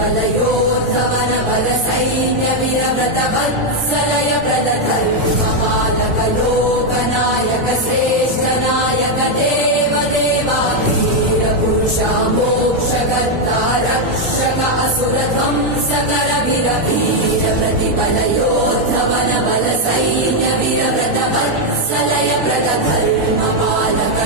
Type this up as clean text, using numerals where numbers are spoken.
प्रतिबलयोद्धवन बल सैन्य वीरव्रत वत्सलय प्रदधर्म पालक लोकनायक श्रेष्ठ नायक देव देवाधीर पुरुषा मोक्षकर्ता रक्षक असुर ध्वंसकर वीर प्रतिबलयोद्धवन बल सैन्य वीरव्रत वत्सलय प्रदधर्म पालक